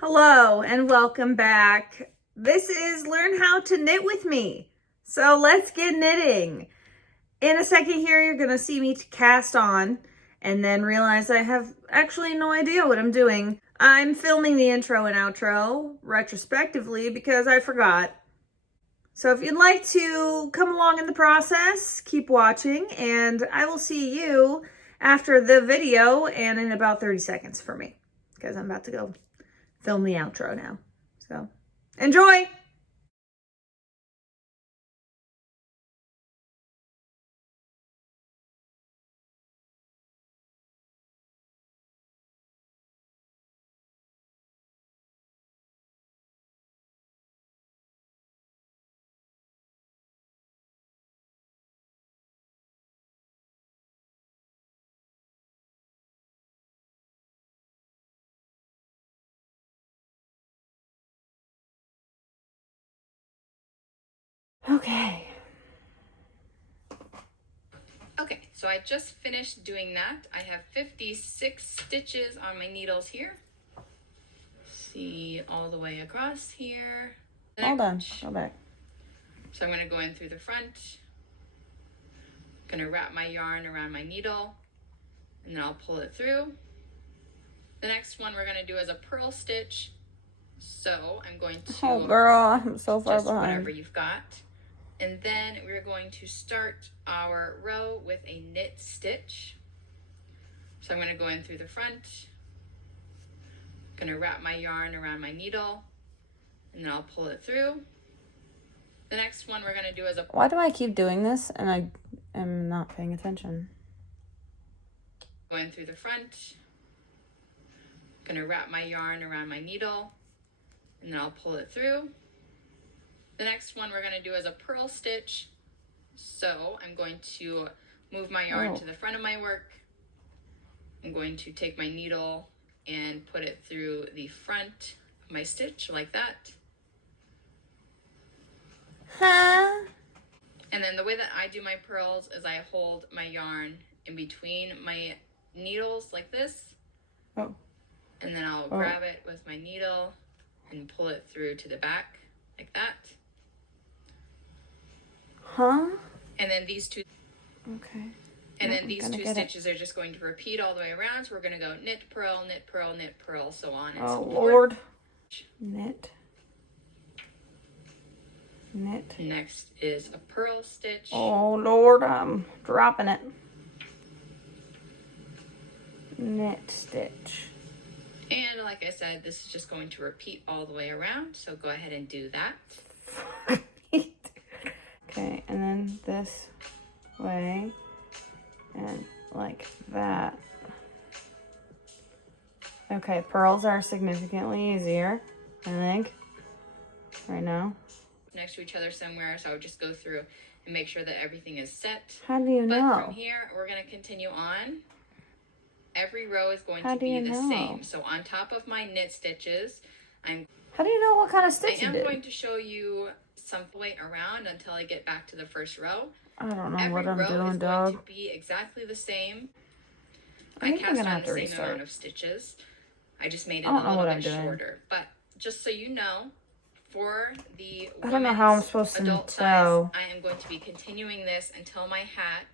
Hello and welcome back. This is Learn How to Knit with me. So let's get knitting. In a second here, you're going to see me cast on and then realize I have actually no idea what I'm doing. I'm filming the intro and outro retrospectively because I forgot. So if you'd like to come along in the process, keep watching and I will see you after the video and in about 30 seconds for me because I'm about to go film the outro now. So enjoy. Okay. Okay, so I just finished doing that. I have 56 stitches on my needles here. See all the way across here. Hold on, go back. So I'm going to go in through the front. I'm going to wrap my yarn around my needle and then I'll pull it through. The next one we're going to do is a purl stitch. So I'm going to Oh girl, I'm so far behind. Whatever you've got. And then we're going to start our row with a knit stitch. So I'm going to go in through the front. I'm going to wrap my yarn around my needle and then I'll pull it through. The next one we're going to do is a... Why do I keep doing this and I am not paying attention? Going through the front. I'm going to wrap my yarn around my needle and then I'll pull it through. The next one we're going to do is a purl stitch. So I'm going to move my yarn to the front of my work. I'm going to take my needle and put it through the front of my stitch like that. Huh? And then the way that I do my purls is I hold my yarn in between my needles like this. Oh. And then I'll grab it with my needle and pull it through to the back like that. Huh? And then these two. Okay. And then these two stitches are just going to repeat all the way around. So we're going to go knit, purl, knit, purl, knit, purl, so on and so forth. Oh, Lord. Knit. Knit. Next is a purl stitch. Oh, Lord, I'm dropping it. Knit stitch. And like I said, this is just going to repeat all the way around. So go ahead and do that. Okay, and then this way. And like that. Okay, purls are significantly easier, I think, right now. Next to each other somewhere, so I would just go through and make sure that everything is set. How do you know? But from here, we're going to continue on. Every row is going to be the same. So on top of my knit stitches, How do you know what kind of stitch you I am did? going to show you some way around until I get back to the first row. I don't know Every what I'm row doing, is dog. going to be exactly the same. I think I'm cast gonna on have to the same restart. amount of stitches. I just made it I don't a know what little I'm bit doing. shorter. But just so you know, for the I don't know how I'm supposed to adult tell. size, I am going to be continuing this until my hat,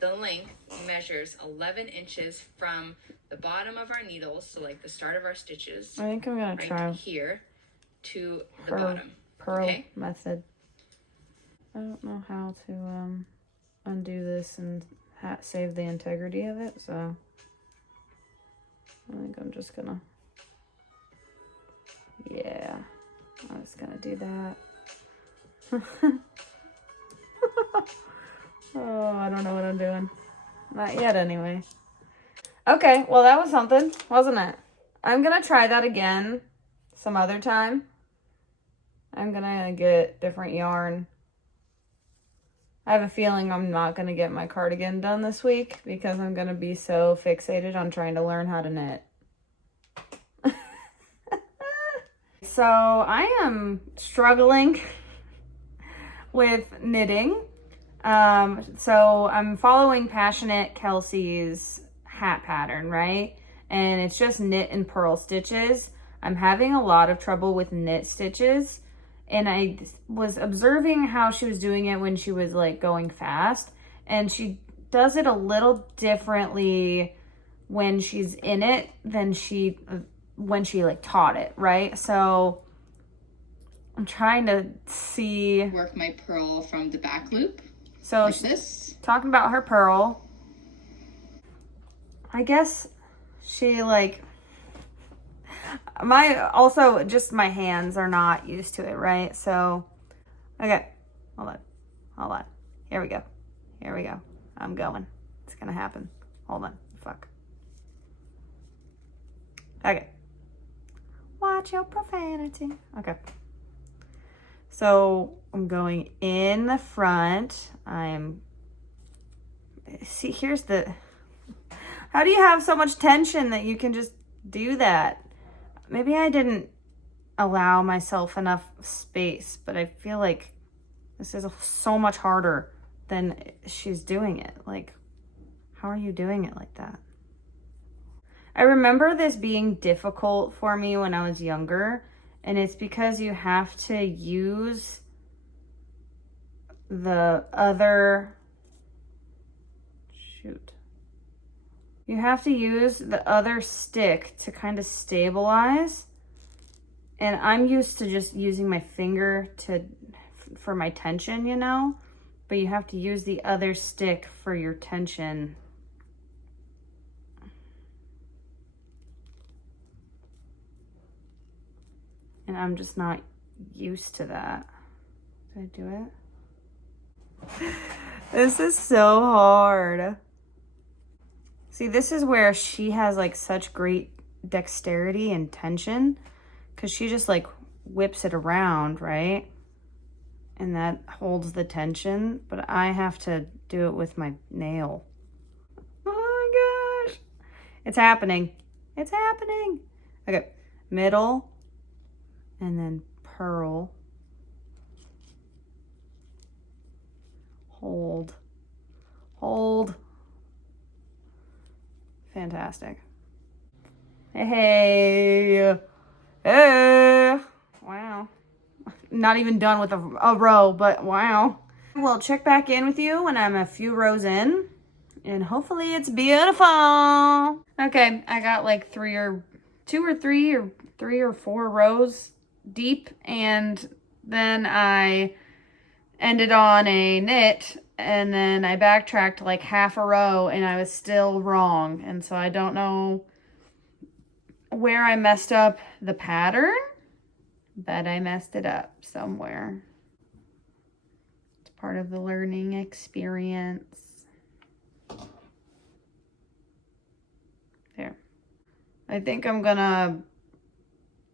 the length measures 11 inches from the bottom of our needles, so like the start of our stitches, I think I'm gonna right try here to the bottom. purl Okay? method. I don't know how to undo this and save the integrity of it, so I think I'm just gonna, yeah, I'm just gonna do that. Oh, I don't know what I'm doing. Not yet, anyway. Okay, well, that was something, wasn't it? I'm gonna try that again some other time. I'm gonna get different yarn. I have a feeling I'm not gonna get my cardigan done this week because I'm gonna be so fixated on trying to learn how to knit. So I am struggling with knitting. So I'm following Passionate Kelsey's hat pattern, right? And it's just knit and purl stitches. I'm having a lot of trouble with knit stitches, and I was observing how she was doing it when she was like going fast, and she does it a little differently when she's in it than when she like taught it, right? So I'm trying to see. Work my purl from the back loop. So like she's this. talking about her purl. I guess she like, also just my hands are not used to it, right? So, okay, hold on. Here we go. I'm going. It's gonna happen. Hold on, fuck. Okay. Watch your profanity. Okay. So I'm going in the front. See, here's how do you have so much tension that you can just do that? Maybe I didn't allow myself enough space, but I feel like this is so much harder than she's doing it. Like, how are you doing it like that? I remember this being difficult for me when I was younger, and it's because you have to use the other, you have to use the other stick to kind of stabilize. And I'm used to just using my finger for my tension, you know? But you have to use the other stick for your tension. And I'm just not used to that. Did I do it? This is so hard. See, this is where she has like such great dexterity and tension, because she just like whips it around, right? And that holds the tension, but I have to do it with my nail. Oh my gosh. It's happening. It's happening. Okay, middle, and then purl. Hold. Fantastic. Hey. Wow. Not even done with a row, but wow. We'll check back in with you when I'm a few rows in, and hopefully it's beautiful. Okay, I got like three or four rows deep, and then I ended on a knit, and then I backtracked like half a row, and I was still wrong. And so I don't know where I messed up the pattern, but I messed it up somewhere. It's part of the learning experience. There. I think I'm gonna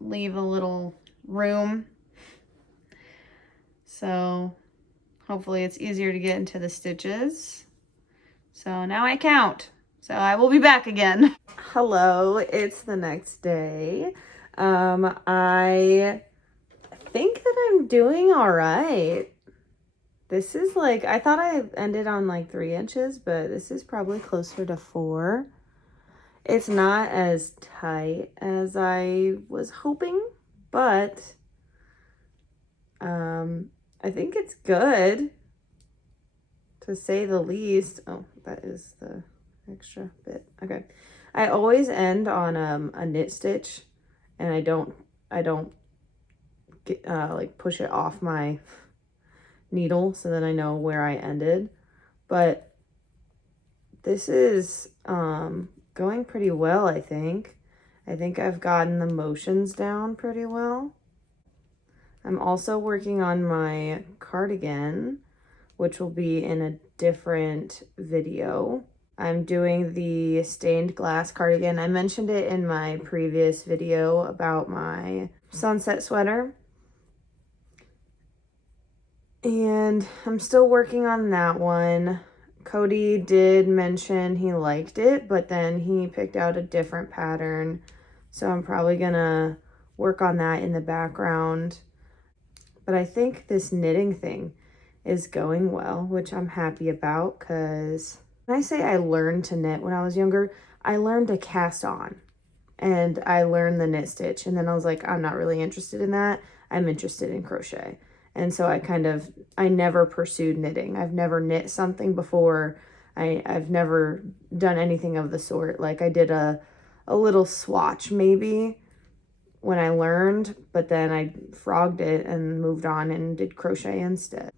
leave a little room, so hopefully it's easier to get into the stitches. So now I count. So I will be back again. Hello, it's the next day. I think that I'm doing all right. This is like, I thought I ended on like 3 inches, but this is probably closer to 4. It's not as tight as I was hoping, but I think it's good, to say the least. Oh, that is the extra bit. Okay. I always end on a knit stitch, and I don't get, like push it off my needle, so that I know where I ended. But this is going pretty well, I think. I think I've gotten the motions down pretty well. I'm also working on my cardigan, which will be in a different video. I'm doing the stained glass cardigan. I mentioned it in my previous video about my sunset sweater. And I'm still working on that one. Cody did mention he liked it, but then he picked out a different pattern. So I'm probably gonna work on that in the background. But I think this knitting thing is going well, which I'm happy about, because when I say I learned to knit when I was younger, I learned to cast on. and I learned the knit stitch, and then I was like, I'm not really interested in that. I'm interested in crochet. And so I never pursued knitting. I've never knit something before. I've never done anything of the sort. Like I did a little swatch maybe when I learned, but then I frogged it and moved on and did crochet instead.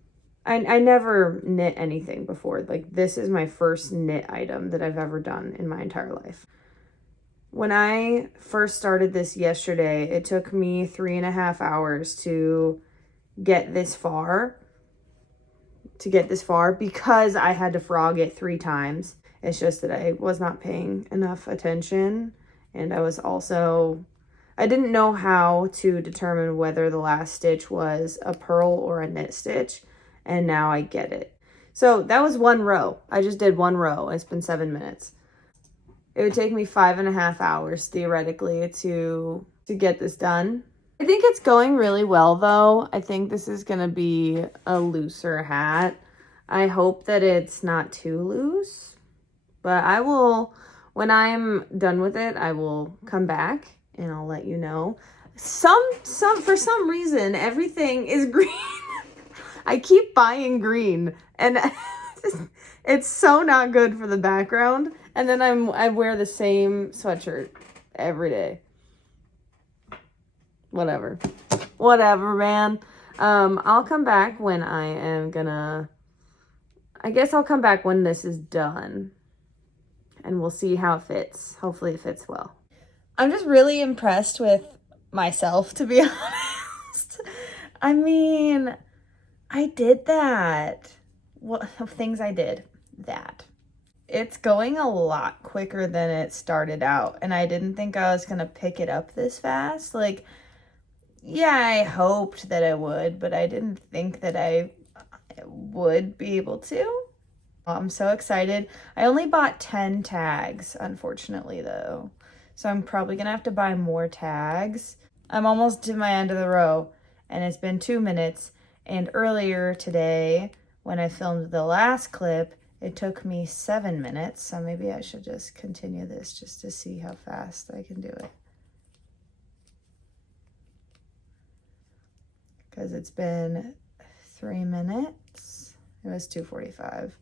I never knit anything before. Like this is my first knit item that I've ever done in my entire life. When I first started this yesterday, it took me 3.5 hours to get this far. Because I had to frog it 3 times. It's just that I was not paying enough attention, and I didn't know how to determine whether the last stitch was a purl or a knit stitch, and now I get it. So that was 1 row. I just did 1 row. It's been 7 minutes. It would take me 5.5 hours theoretically to get this done. I think it's going really well though. I think this is gonna be a looser hat. I hope that it's not too loose, but when I'm done with it, I will come back and I'll let you know. For some reason, everything is green. I keep buying green and it's so not good for the background. And then I wear the same sweatshirt every day. Whatever, man. I'll come back when I guess I'll come back when this is done and we'll see how it fits. Hopefully it fits well. I'm just really impressed with myself, to be honest. I mean, I did that. What things I did that. It's going a lot quicker than it started out, and I didn't think I was gonna pick it up this fast. Like, yeah, I hoped that I would, but I didn't think that I would be able to. I'm so excited. I only bought 10 tags, unfortunately, though. So I'm probably gonna have to buy more tags. I'm almost to my end of the row, and it's been 2 minutes. And earlier today, when I filmed the last clip, it took me 7 minutes. So maybe I should just continue this just to see how fast I can do it. Because it's been 3 minutes. It was 2:45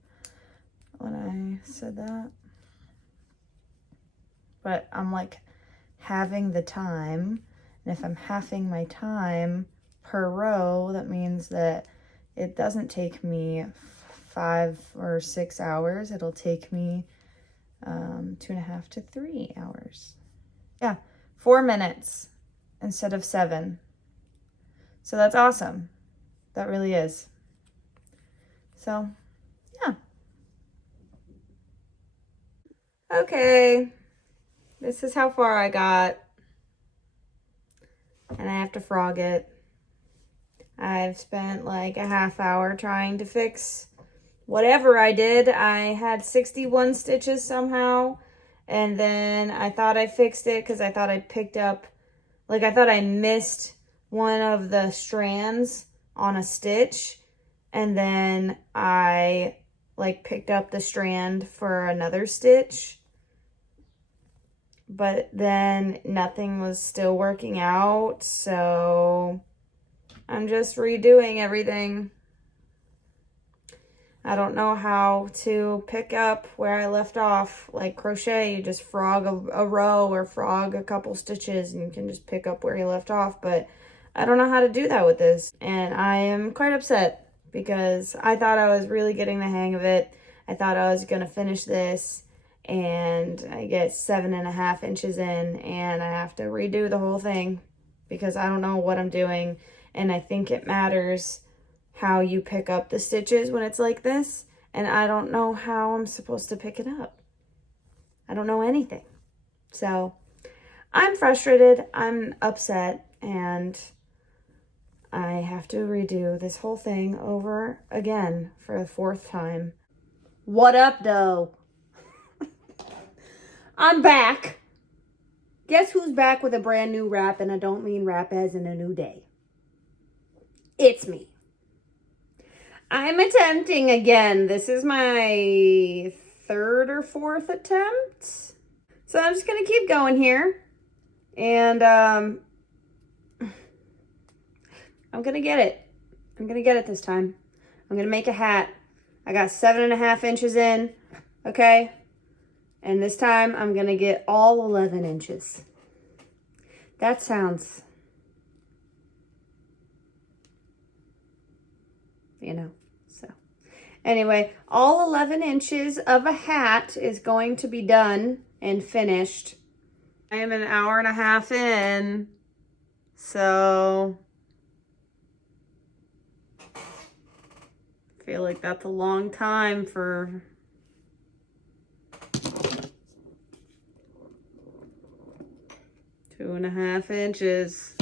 when I said that. But I'm like having the time. And if I'm halving my time per row, that means that it doesn't take me 5 or 6 hours. It'll take me 2.5 to 3 hours. Yeah, 4 minutes instead of 7. So that's awesome. That really is. So, yeah. Okay. This is how far I got. And I have to frog it. I've spent like a half hour trying to fix whatever I did. I had 61 stitches somehow. And then I thought I fixed it because I thought I picked up, like I thought I missed one of the strands on a stitch, and then I like picked up the strand for another stitch, but then nothing was still working out, so I'm just redoing everything. I don't know how to pick up where I left off. Like crochet, you just frog a row or frog a couple stitches and you can just pick up where you left off, but I don't know how to do that with this, and I am quite upset because I thought I was really getting the hang of it. I thought I was gonna finish this, and I get 7.5 inches in, and I have to redo the whole thing because I don't know what I'm doing, and I think it matters how you pick up the stitches when it's like this, and I don't know how I'm supposed to pick it up. I don't know anything. So I'm frustrated, I'm upset, and I have to redo this whole thing over again for the 4th time. What up, though? I'm back. Guess who's back with a brand new wrap, and I don't mean wrap as in a new day. It's me. I'm attempting again. This is my 3rd or 4th attempt. So I'm just going to keep going here. And I'm gonna get it. I'm gonna get it this time. I'm gonna make a hat. I got 7.5 inches in, okay? And this time I'm gonna get all 11 inches. That sounds, you know, so. Anyway, all 11 inches of a hat is going to be done and finished. I am an hour and a half in, so I feel like that's a long time for 2.5 inches.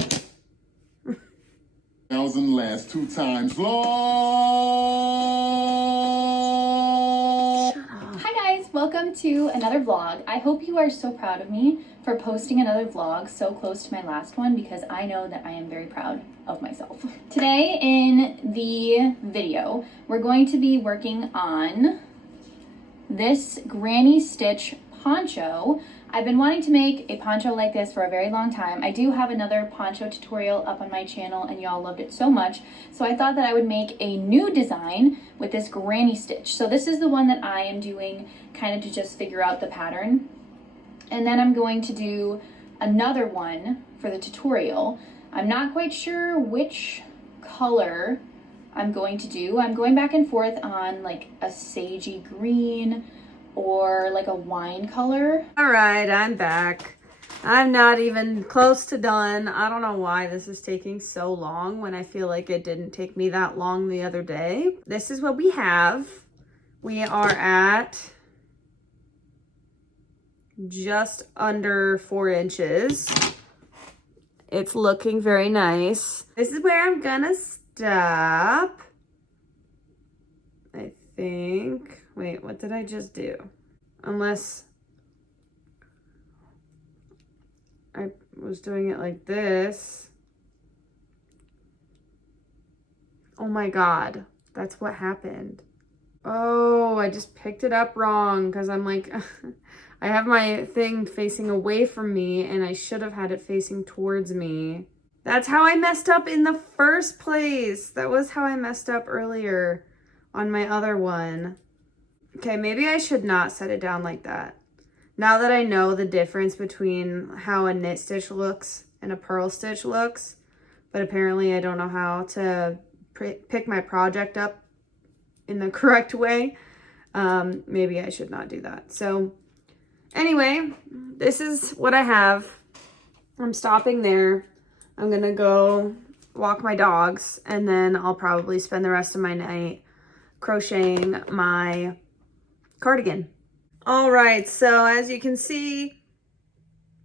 1,000 lasts 2 times long. Hi guys, welcome to another vlog. I hope you are so proud of me for posting another vlog so close to my last one, because I know that I am very proud of myself. Today in the video, we're going to be working on this granny stitch poncho. I've been wanting to make a poncho like this for a very long time. I do have another poncho tutorial up on my channel and y'all loved it so much, so I thought that I would make a new design with this granny stitch. So this is the one that I am doing kind of to just figure out the pattern. And then I'm going to do another one for the tutorial. I'm not quite sure which color I'm going to do. I'm going back and forth on like a sagey green or like a wine color. All right, I'm back. I'm not even close to done. I don't know why this is taking so long when I feel like it didn't take me that long the other day. This is what we have. We are at just under 4 inches. It's looking very nice. This is where I'm gonna stop. I think. Wait, what did I just do? Unless I was doing it like this. Oh my God, that's what happened. Oh, I just picked it up wrong because I'm like, I have my thing facing away from me and I should have had it facing towards me. That's how I messed up in the first place. That was how I messed up earlier on my other one. Okay, maybe I should not set it down like that. Now that I know the difference between how a knit stitch looks and a purl stitch looks, but apparently I don't know how to pick my project up in the correct way, maybe I should not do that. So anyway, this is what I have. I'm stopping there. I'm gonna go walk my dogs and then I'll probably spend the rest of my night crocheting my cardigan. All right, so as you can see,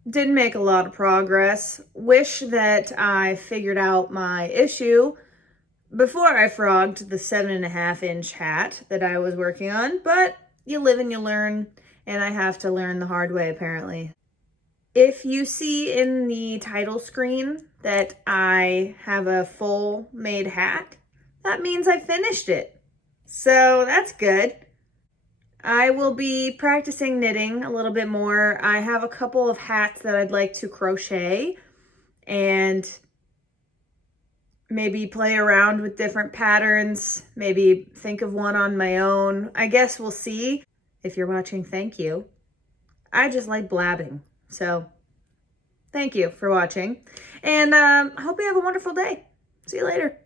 didn't make a lot of progress. Wish that I figured out my issue before I frogged the 7.5 inch hat that I was working on, but you live and you learn, and I have to learn the hard way apparently. If you see in the title screen that I have a full made hat, that means I finished it. So that's good. I will be practicing knitting a little bit more. I have a couple of hats that I'd like to crochet and maybe play around with different patterns, maybe think of one on my own. I guess we'll see. If you're watching, thank you. I just like blabbing. So thank you for watching. And I hope you have a wonderful day. See you later.